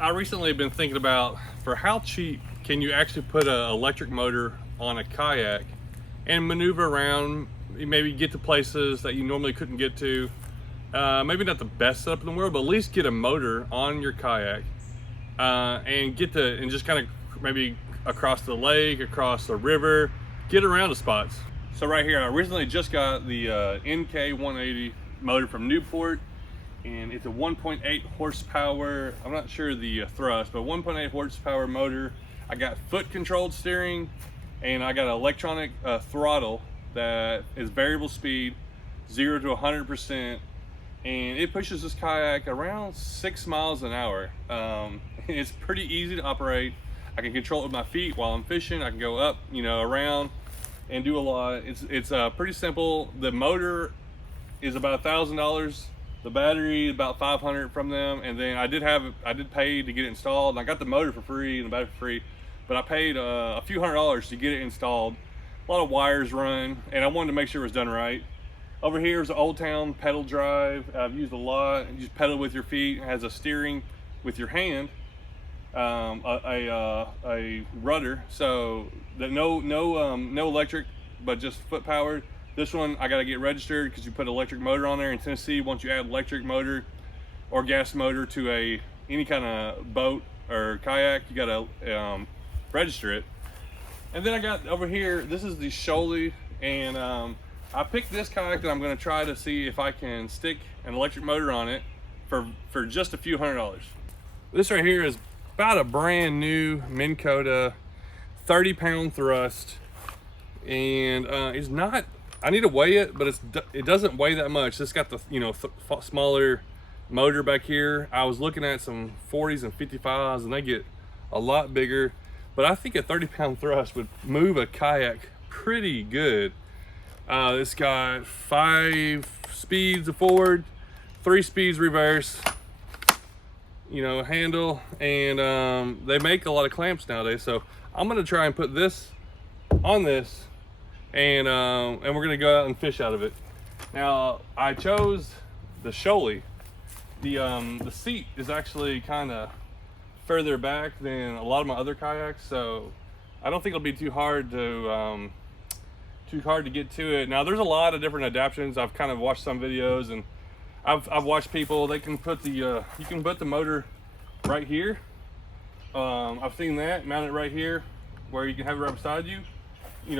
I recently been thinking about for how cheap can you actually put an electric motor on a kayak and maneuver around, maybe get to places that you normally couldn't get to. Maybe not the best setup in the world, but at least get a motor on your kayak and just kind of maybe across the lake, across the river, get around the spots. So right here, I recently just got the NK180 motor from Newport, and it's a 1.8 horsepower. I'm not sure the thrust, but 1.8 horsepower motor. I got foot controlled steering, and I got an electronic throttle that is variable speed, 0 to 100%, and it pushes this kayak around 6 miles an hour. It's pretty easy to operate. I can control it with my feet while I'm fishing. I can go up, around and do a lot. It's pretty simple. The motor is about $1,000. The battery about $500 from them, and then I did pay to get it installed. And I got the motor for free and the battery for free, but I paid a few $100s to get it installed. A lot of wires run, and I wanted to make sure it was done right. Over here is the Old Town pedal drive. I've used a lot. You just pedal with your feet. It has a steering with your hand, a rudder, so that no electric, but just foot powered. This one I got to get registered because you put an electric motor on there in Tennessee. Once you add electric motor or gas motor to any kind of boat or kayak, you got to register it. And then I got over here, this is the Shoalie, and I picked this kayak that I'm going to try to see if I can stick an electric motor on it for just a few $100s. This right here is about a brand new Minn Kota 30-pound thrust, and it's not, I need to weigh it, but it doesn't weigh that much. It's got the smaller motor back here. I was looking at some 40s and 55s, and they get a lot bigger, but I think a 30-pound thrust would move a kayak pretty good. It's got 5 speeds forward, 3 speeds reverse, handle, and they make a lot of clamps nowadays. So I'm gonna try and put this on this, and we're gonna go out and fish out of it. Now I chose the Shoalie. The seat is actually kind of further back than a lot of my other kayaks, so I don't think it'll be too hard to get to it. Now there's a lot of different adaptations. I've kind of watched some videos, and I've watched people, they can put you can put the motor right here. I've seen that, mount it right here where you can have it right beside you.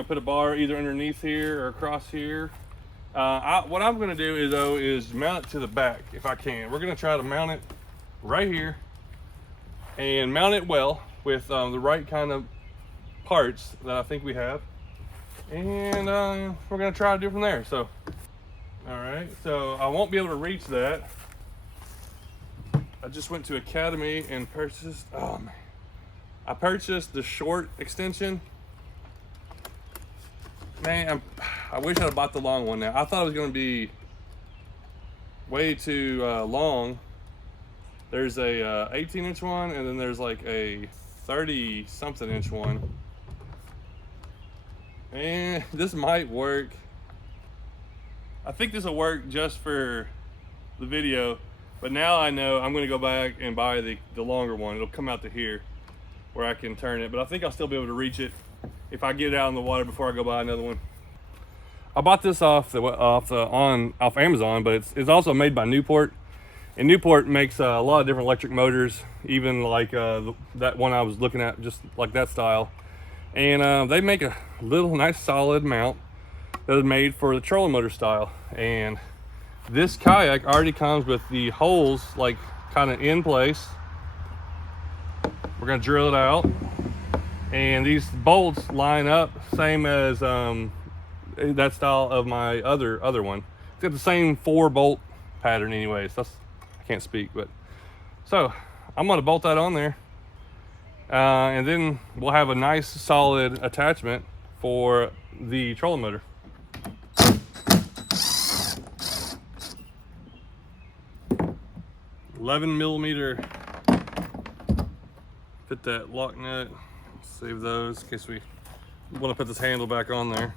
Put a bar either underneath here or across here. What I'm gonna do is mount it to the back if I can. We're gonna try to mount it right here and mount it well with the right kind of parts that I think we have. And we're gonna try to do from there. So, all right, so I won't be able to reach that. I just went to Academy and purchased, I purchased the short extension. Man, I wish I'd have bought the long one now. I thought it was gonna be way too long. There's a 18-inch one, and then there's like a 30-something inch one. And this might work. I think this will work just for the video, but now I know I'm gonna go back and buy the longer one. It'll come out to here where I can turn it, but I think I'll still be able to reach it if I get it out in the water before I go buy another one. I bought this off Amazon, but it's also made by Newport, and Newport makes a lot of different electric motors, even like that one I was looking at, just like that style. And they make a little nice solid mount that is made for the trolling motor style. And this kayak already comes with the holes like kind of in place. We're gonna drill it out, and these bolts line up same as that style of my other one. It's got the same 4-bolt pattern anyways. I can't speak, but so I'm gonna bolt that on there. And then we'll have a nice solid attachment for the trolling motor. $11mm. Fit that lock nut. Save those in case we want to put this handle back on there.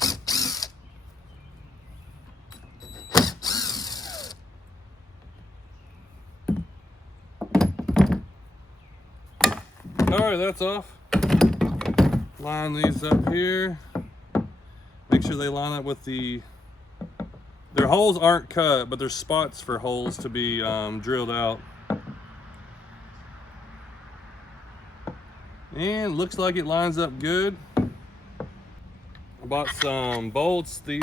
All right, that's off. Line these up here. Make sure they line up with their holes aren't cut, but there's spots for holes to be drilled out. And looks like it lines up good. I bought some bolts. These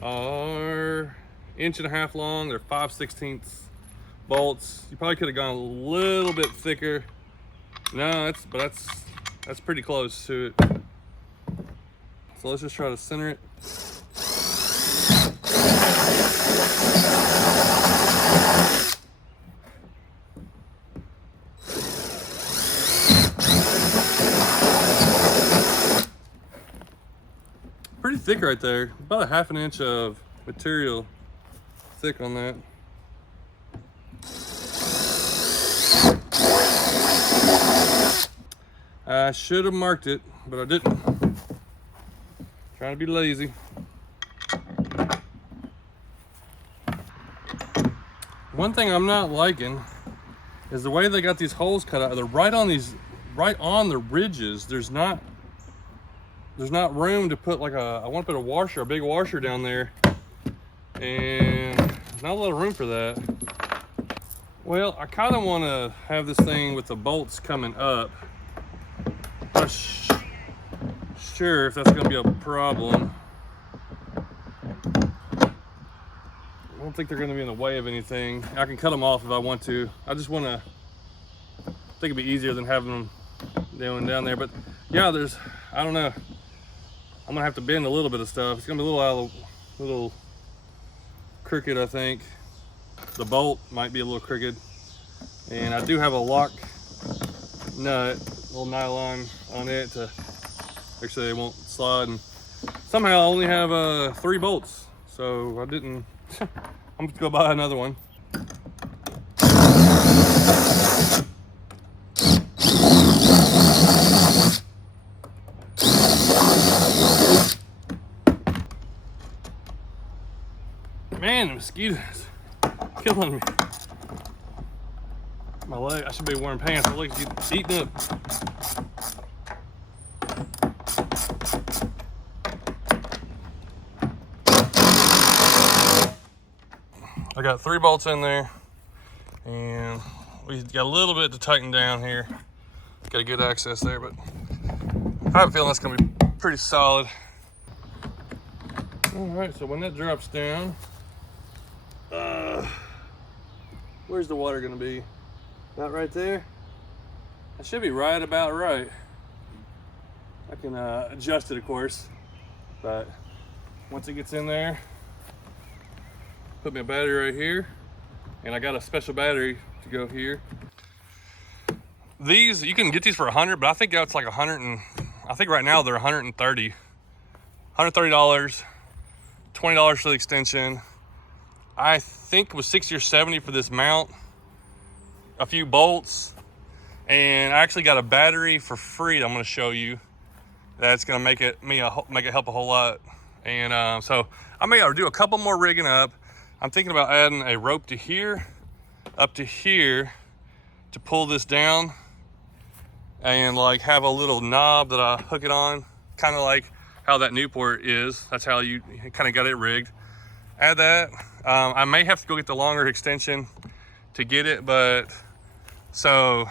are 1.5 inches long. They're 5/16 bolts. You probably could have gone a little bit thicker. No, that's pretty close to it. So let's just try to center it. Pretty thick right there. About 1/2 inch of material thick on that. I should have marked it, but I didn't. Trying to be lazy. One thing I'm not liking is the way they got these holes cut out. They're right on the ridges. There's not room to put like I want to put a big washer down there, and there's not a lot of room for that. Well, I kind of want to have this thing with the bolts coming up. I'm not sure if that's going to be a problem. I don't think they're going to be in the way of anything. I can cut them off if I want to. I just want to. I think it'd be easier than having them down there. But yeah, I don't know. I'm gonna have to bend a little bit of stuff. It's gonna be a little crooked, I think. The bolt might be a little crooked, and I do have a lock nut, little nylon on it to make sure they won't slide. And somehow I only have 3 bolts, so I didn't. I'm gonna go buy another one. Man, the mosquitoes killing me. My leg, I should be wearing pants. My legs get eaten up. I got 3 bolts in there, and we got a little bit to tighten down here. Got a good access there, but I have a feeling that's gonna be pretty solid. All right, so when that drops down, where's the water gonna be? About right there? That should be right about right. I can adjust it, of course, but once it gets in there, put my battery right here, and I got a special battery to go here. These, you can get these for $100, but I think that's like I think right now they're $130. $130, $20 for the extension. I think it was $60 or $70 for this mount, a few bolts, and I actually got a battery for free that I'm going to show you. That's going to make it help a whole lot. And so I may do a couple more rigging up. I'm thinking about adding a rope to here, up to here, to pull this down, and like have a little knob that I hook it on, kind of like how that Newport is. That's how you kind of got it rigged. Add that. I may have to go get the longer extension to get it, but so,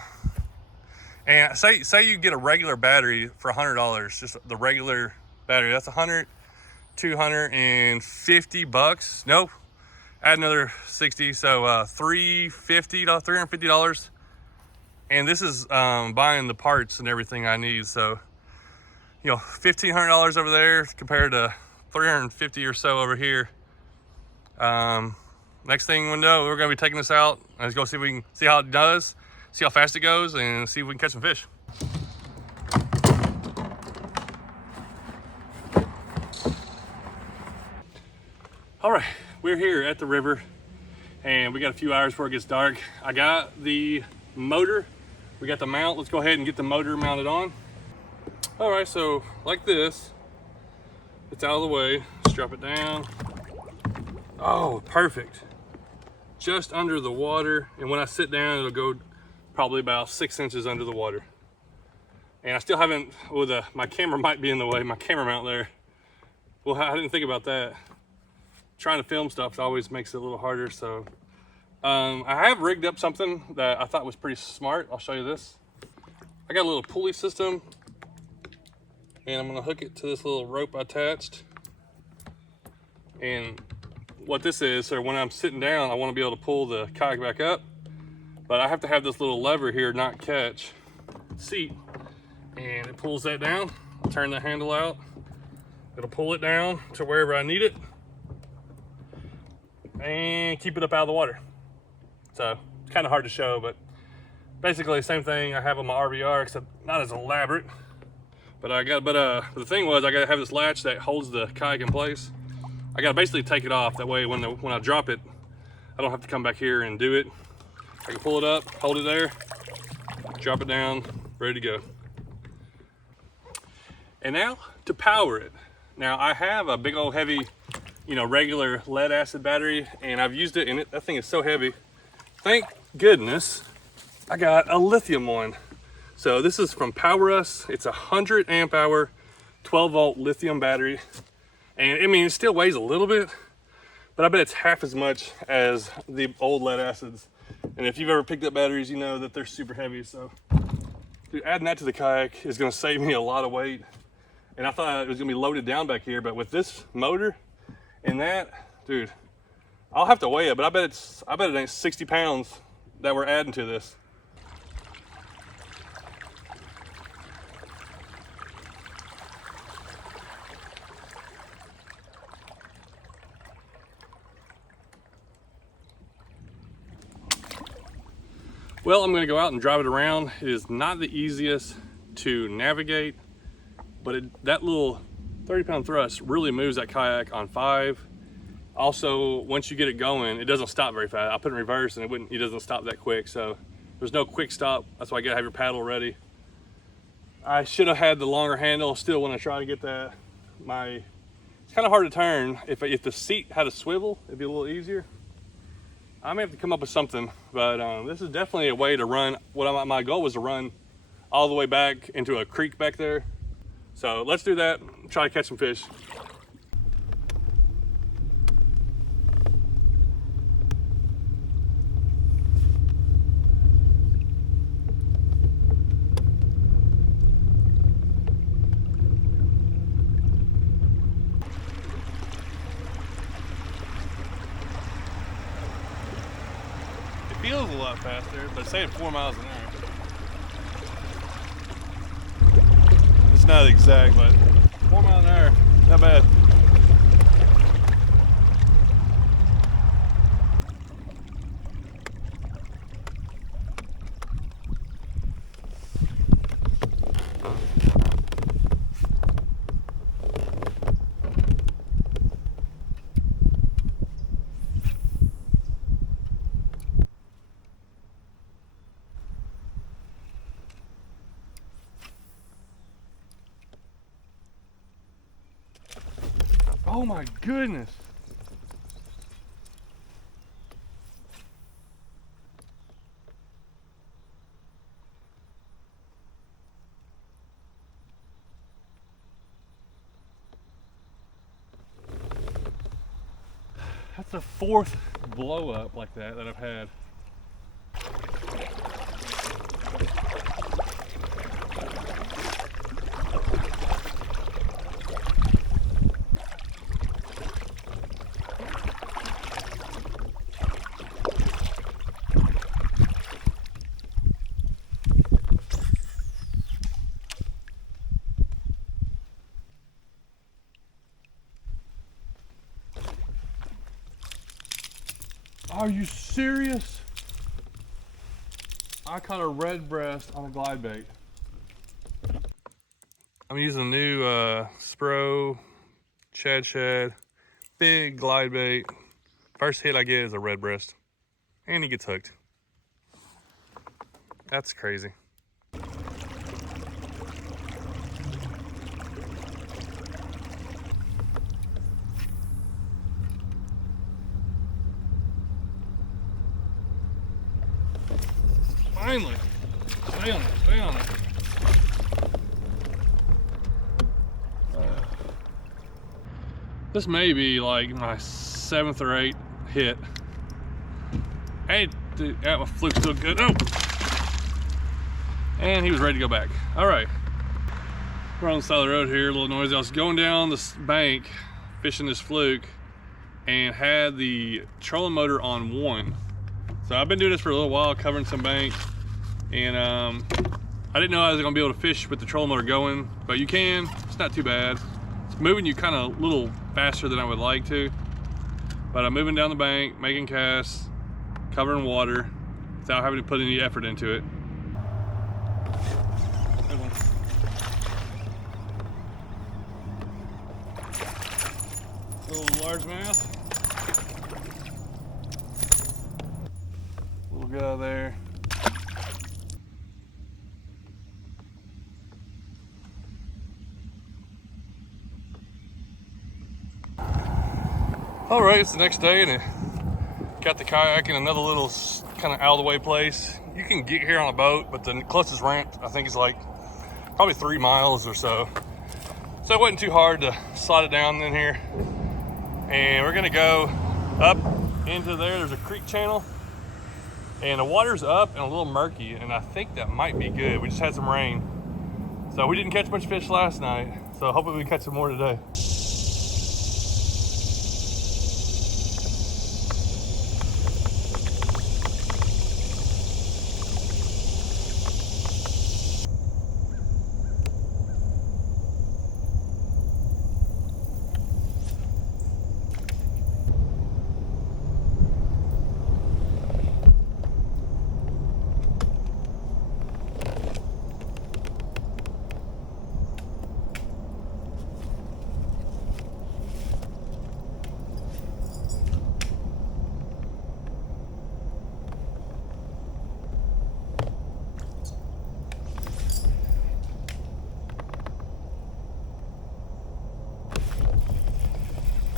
and say you get a regular battery for $100, just the regular battery. That's $250. Nope. Add another 60, so $350. And this is buying the parts and everything I need. So, you know, $1,500 over there compared to $350 or so over here. Next thing we know, we're gonna be taking this out. Let's go see if we can see how it does, see how fast it goes, and see if we can catch some fish. All right, we're here at the river, and we got a few hours before it gets dark. I got the motor, we got the mount. Let's go ahead and get the motor mounted on. All right, so like this, it's out of the way. Let's drop it down. Oh, perfect. Just under the water, and when I sit down, it'll go probably about 6 inches under the water. And I still haven't, well, my camera might be in the way, my camera mount there. Well, I didn't think about that. Trying to film stuff always makes it a little harder, so. I have rigged up something that I thought was pretty smart. I'll show you this. I got a little pulley system, and I'm gonna hook it to this little rope I attached. And what this is, so when I'm sitting down, I wanna be able to pull the kayak back up, but I have to have this little lever here not catch seat. And it pulls that down. I'll turn the handle out. It'll pull it down to wherever I need it and keep it up out of the water. So it's kind of hard to show, but basically the same thing I have on my RVR, except not as elaborate. But the thing was, I gotta have this latch that holds the kayak in place. I gotta basically take it off. That way when I drop it, I don't have to come back here and do it. I can pull it up, hold it there, drop it down, ready to go. And now to power it. Now I have a big old heavy, regular lead acid battery, and I've used it, and that thing is so heavy. Thank goodness I got a lithium one. So this is from PowerUrus. It's a 100 amp hour, 12 volt lithium battery. And I mean, it still weighs a little bit, but I bet it's half as much as the old lead acids. And if you've ever picked up batteries, you know that they're super heavy. So dude, adding that to the kayak is gonna save me a lot of weight. And I thought it was gonna be loaded down back here, but with this motor and that, dude, I'll have to weigh it, but I bet it ain't 60 pounds that we're adding to this. Well, I'm gonna go out and drive it around. It is not the easiest to navigate, but that little 30-pound thrust really moves that kayak on 5. Also, once you get it going, it doesn't stop very fast. I put it in reverse and it doesn't stop that quick. So there's no quick stop. That's why you gotta have your paddle ready. I should have had the longer handle still when I try to get that. It's kind of hard to turn. If the seat had a swivel, it'd be a little easier. I may have to come up with something, but this is definitely a way to run. My goal was to run all the way back into a creek back there. So let's do that, try to catch some fish. It feels a lot faster, but it's saying 4 miles an hour. It's not exact, but 4 miles an hour, not bad. Oh my goodness. That's the 4th blow up like that I've had. Are you serious? I caught a red breast on a glide bait. I'm using a new Spro Shad, big glide bait. First hit I get is a red breast, and he gets hooked. That's crazy. Finally, stay on it, stay on it. This may be like my 7th or 8th hit. Hey, yeah, my fluke's still good. Oh! And he was ready to go back. All right. We're on the side of the road here, a little noisy. I was going down this bank, fishing this fluke, and had the trolling motor on 1. So I've been doing this for a little while, covering some bank, and I didn't know I was gonna be able to fish with the trolling motor going, but you can, it's not too bad. It's moving you kind of a little faster than I would like to, but I'm moving down the bank, making casts, covering water, without having to put any effort into it. Little largemouth. Little guy there. All right, it's the next day, and I got the kayak in another little kind of out of the way place. You can get here on a boat, but the closest ramp I think is like probably 3 miles or so. So it wasn't too hard to slide it down in here. And we're gonna go up into there. There's a creek channel, and the water's up and a little murky, and I think that might be good. We just had some rain, so we didn't catch much fish last night, so hopefully we can catch some more today.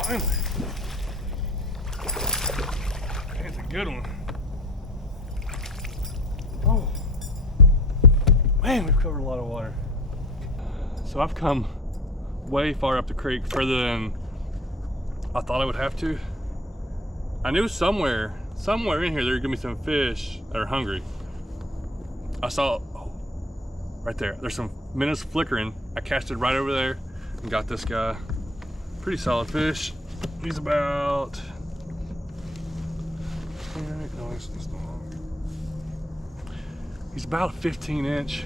Finally. That's a good one. Oh. Man, we've covered a lot of water. So I've come way far up the creek, further than I thought I would have to. I knew somewhere in here there's gonna be some fish that are hungry. I saw, oh, right there. There's some minnows flickering. I casted right over there and got this guy. Pretty solid fish. He's about, he's about a 15-inch.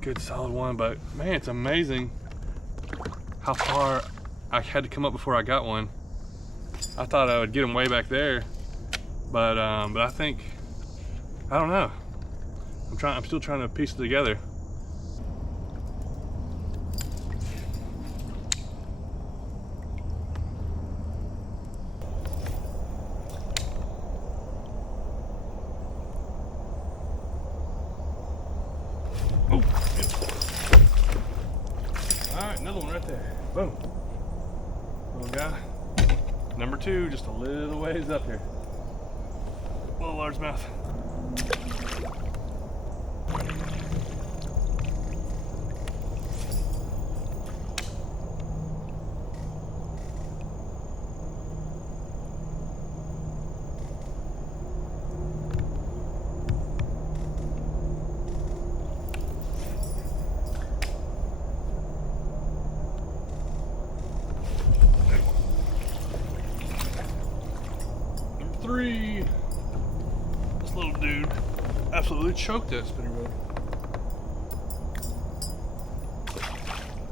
Good solid one, but man, it's amazing how far I had to come up before I got one. I thought I would get him way back there, but I think, I don't know. I'm still trying to piece it together. Oh, all right, another one right there. Boom. Little guy. Number 2, just a little ways up here. Little largemouth. Number 3. This little dude absolutely choked that spinning rod.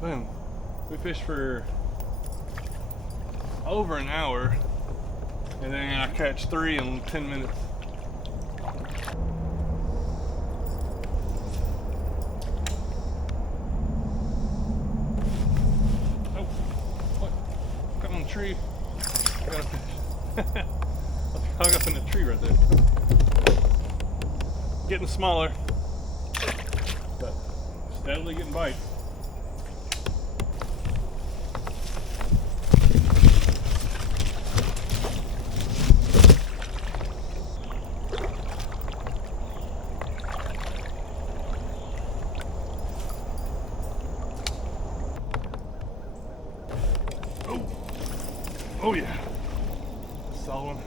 Boom. We fished for over an hour, and then I catch 3 in 10 minutes. Oh, what? Got on the tree. I got a fish. Hung up in the tree right there. Getting smaller, but steadily getting bites. Oh, Oh yeah, solid one.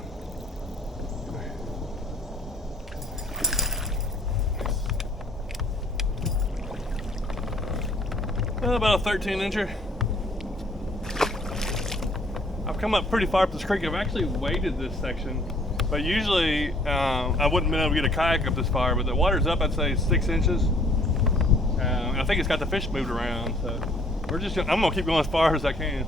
About a 13 incher. I've come up pretty far up this creek. I've actually waded this section, but usually I wouldn't have been able to get a kayak up this far, but the water's up, I'd say 6 inches. And I think it's got the fish moved around, so I'm gonna keep going as far as I can.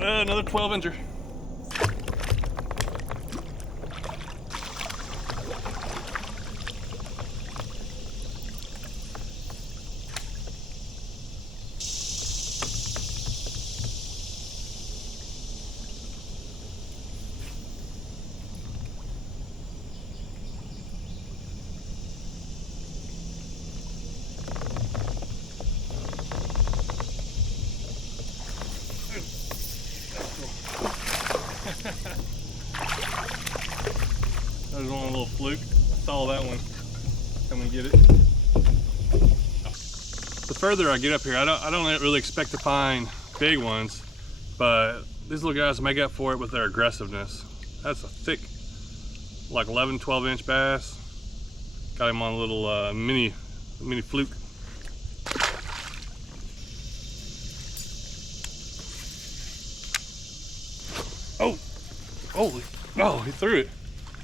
Another 12 incher. That was one little fluke. I saw that one. Come and get it. The further I get up here, I don't really expect to find big ones, but these little guys make up for it with their aggressiveness. That's a thick, like 11, 12 inch bass. Got him on a little mini fluke. Oh, holy, oh, he threw it.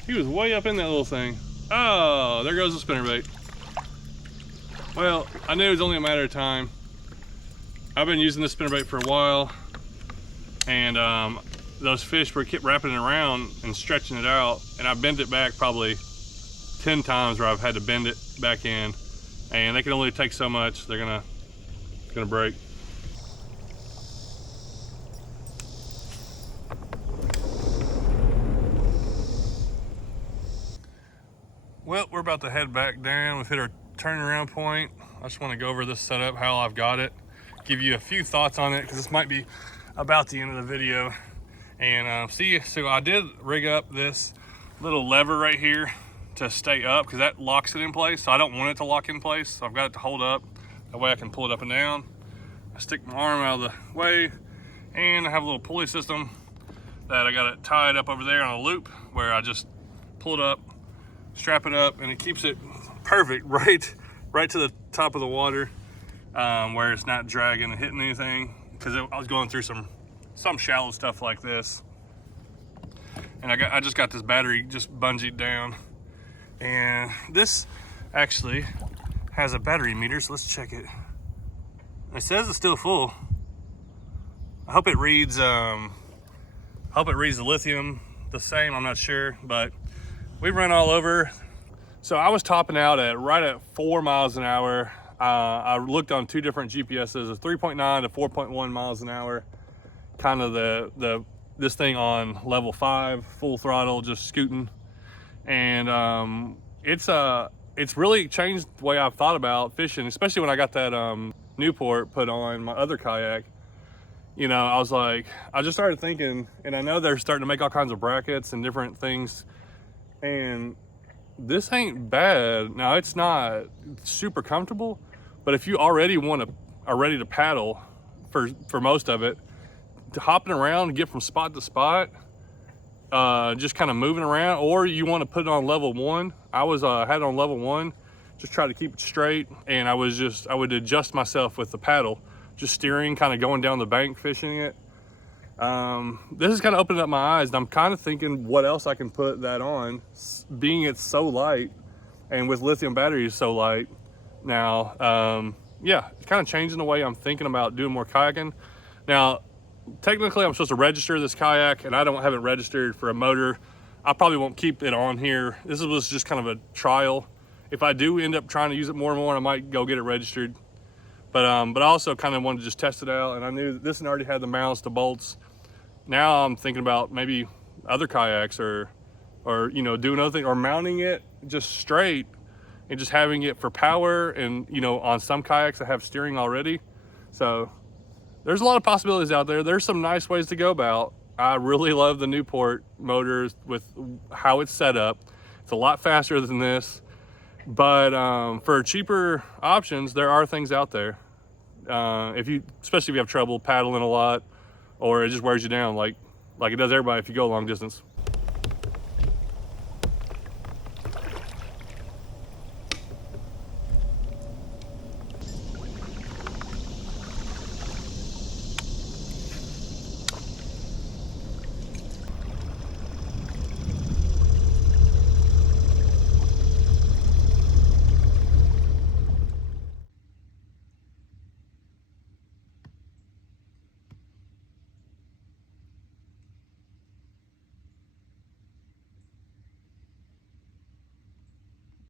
He was way up in that little thing. Oh, there goes the spinnerbait. Well, I knew it was only a matter of time. I've been using this spinnerbait for a while, and those fish kept wrapping it around and stretching it out, and I bent it back probably 10 times where I've had to bend it back in, and they can only take so much. They're gonna break. Well, we're about to head back down. We've hit our turnaround point. I just want to go over this setup, how I've got it, give you a few thoughts on it, because this might be about the end of the video. And so I did rig up this little lever right here to stay up, because that locks it in place. So I don't want it to lock in place, so I've got it to hold up. That way I can pull it up and down. I stick my arm out of the way, and I have a little pulley system that I got it tied up over there on a loop, where I just pull it up, strap it up, and it keeps it perfect right to the top of the water, where it's not dragging and hitting anything, because I was going through some shallow stuff like this, and I just got this battery just bungeed down, and this actually has a battery meter, so let's check it. It says it's still full. I hope it reads the lithium the same. I'm not sure, but we run all over. So I was topping out right at 4 miles an hour. I looked on 2 different GPSs, a 3.9 to 4.1 miles an hour. Kind of this thing on level 5, full throttle, just scooting. And it's really changed the way I've thought about fishing, especially when I got that Newport put on my other kayak. You know, I just started thinking, and I know they're starting to make all kinds of brackets and different things, and this ain't bad. Now, it's not super comfortable, but if you already are ready to paddle for most of it, to hopping around and get from spot to spot, just kind of moving around, or you want to put it on level 1. I had it on level 1, just try to keep it straight, and I would adjust myself with the paddle, just steering, kind of going down the bank, fishing it. This has kind of opened up my eyes, and I'm kind of thinking what else I can put that on, being it's so light, and with lithium batteries so light. Now, yeah, it's kind of changing the way I'm thinking about doing more kayaking. Now, technically I'm supposed to register this kayak, and I haven't registered for a motor. I probably won't keep it on here. This was just kind of a trial. If I do end up trying to use it more and more, I might go get it registered. But I also kind of wanted to just test it out, and I knew this one already had the mounts, the bolts. Now I'm thinking about maybe other kayaks, or you know, doing other thing, or mounting it just straight and just having it for power. And you know, on some kayaks that have steering already, So there's a lot of possibilities out there. There's some nice ways to go about. I really love the Newport motors with how it's set up. It's a lot faster than this, but for cheaper options, there are things out there. Especially if you have trouble paddling a lot, or it just wears you down like it does everybody if you go long distance.